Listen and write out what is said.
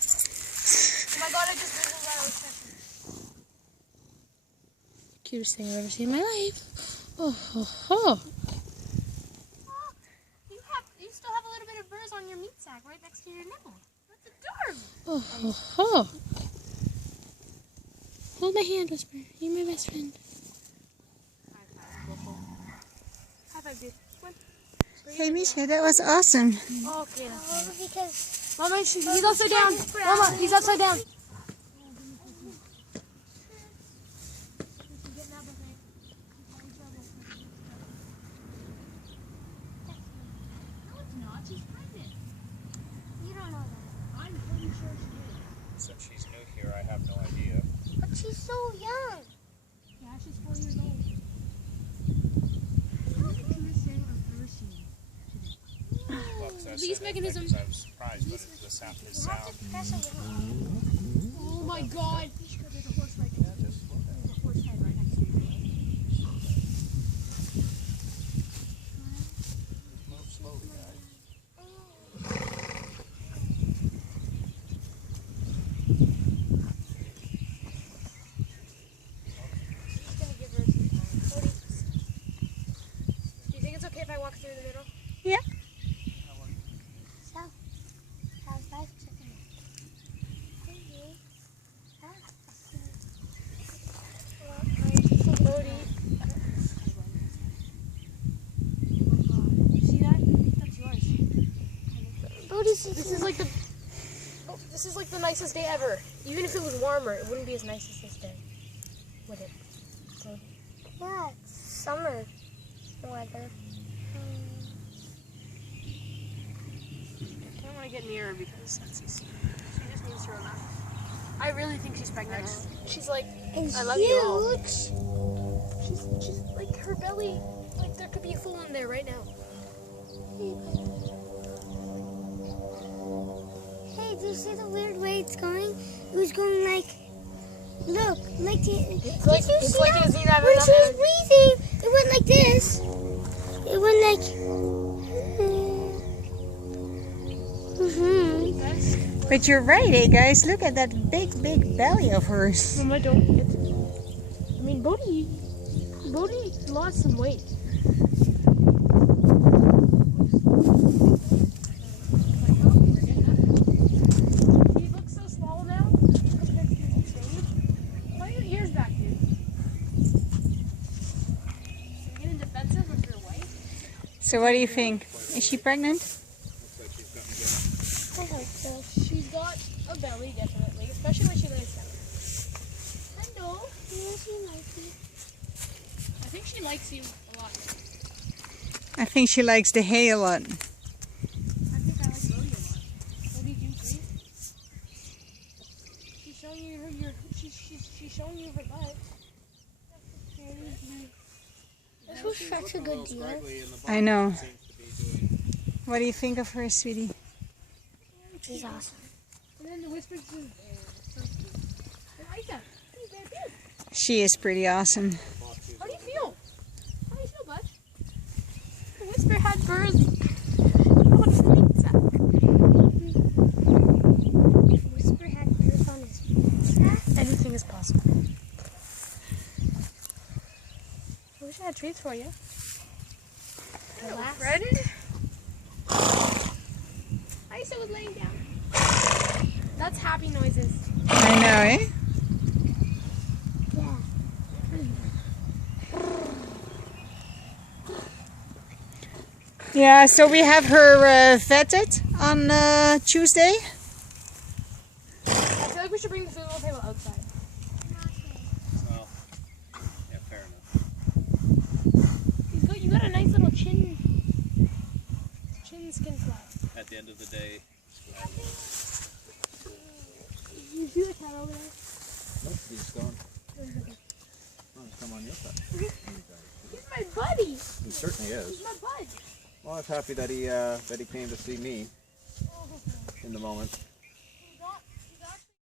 my god, I just realized I was checking. Cutest thing I've ever seen in my life. Oh, ho, ho. You still have a little bit of burrs on your meat sack right next to your nipple. That's adorable. Oh, ho, ho. Hold my hand, Whisper. You're my best friend. High five, dude. Hey, Misha, that was awesome. Oh, okay. Because Mama, he's upside down. Mama, he's upside down. you don't know that. I'm pretty sure she is. Since she's new here, I have no idea. But she's so young. Yeah, she's 4 years old. Well, 'cause I These said mechanisms- I was surprised, but the sound, his You have sound. to press on Oh my god. Yeah, just slow down. Move slowly, guys. Just gonna give her some time. Cody, do you think it's okay if I walk through the middle? So, have 5 seconds. Okay. Cody. See that? That's yours. This is like the nicest day ever. Even if it was warmer, it wouldn't be as nice as this day, would it? Cody? Yeah, it's summer weather. I don't want to get near her because she just needs to relax. I really think she's pregnant. She's like, It's I love you all. huge. She's like her belly, like there could be a fool in there right now. Hey, do you see the weird way it's going? It was going like, look, like the. It's like did you see it that? was either When she was breathing, it went like this. It went like. But you're right, eh, guys? Look at that big belly of hers. Mama, don't get. I mean, Bodhi lost some weight. He looks so small now compared to his stage. Why are your ears back, dude? You're getting defensive with your wife? So what do you think? Is she pregnant? I hope so. She's got a belly, definitely, especially when she lays down. Hello. Yes, you like me. I think she likes you a lot. I think she likes the hay a lot. I think I like Bodhi a lot. Bodhi, do you agree? She's showing you she's showing you her butt. This was such a good deal. I know. What do you think of her, sweetie? She's awesome. And then the whispers just so cute. And Aisha, She is pretty awesome. how do you feel? How do you feel, bud? The whisper had burrs on his meat sack. Whisper had birth on his sack. Anything is possible. I wish I had treats for you. Relax. Friend? Aisha was laying down. That's happy noises. I know, eh? Yeah. Yeah, so we have her vetted on Tuesday. I feel like we should bring the food on the table outside. Well, yeah, fair enough. You got a nice little chin skin flap. At the end of the day, You see the cat over there? nope, he's gone. Oh, he's come on your side. He's my buddy. He certainly is. He's my bud. Well, I was happy that he came to see me in the moment.